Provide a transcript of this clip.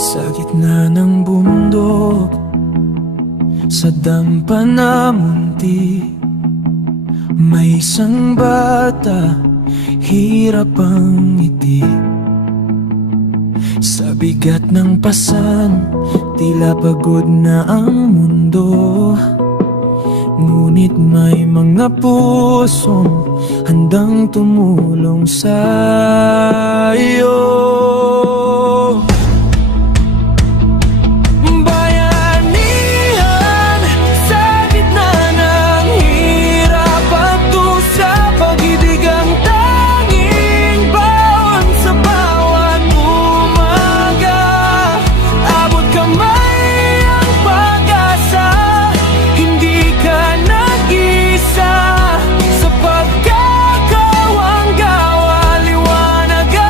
Sa gitna ng bundok, sa dampa na munti, may isang bata, hirap ang ngiti. Sa bigat ng pasan, tila pagod na ang mundo. Ngunit may mga pusong handang tumulong sa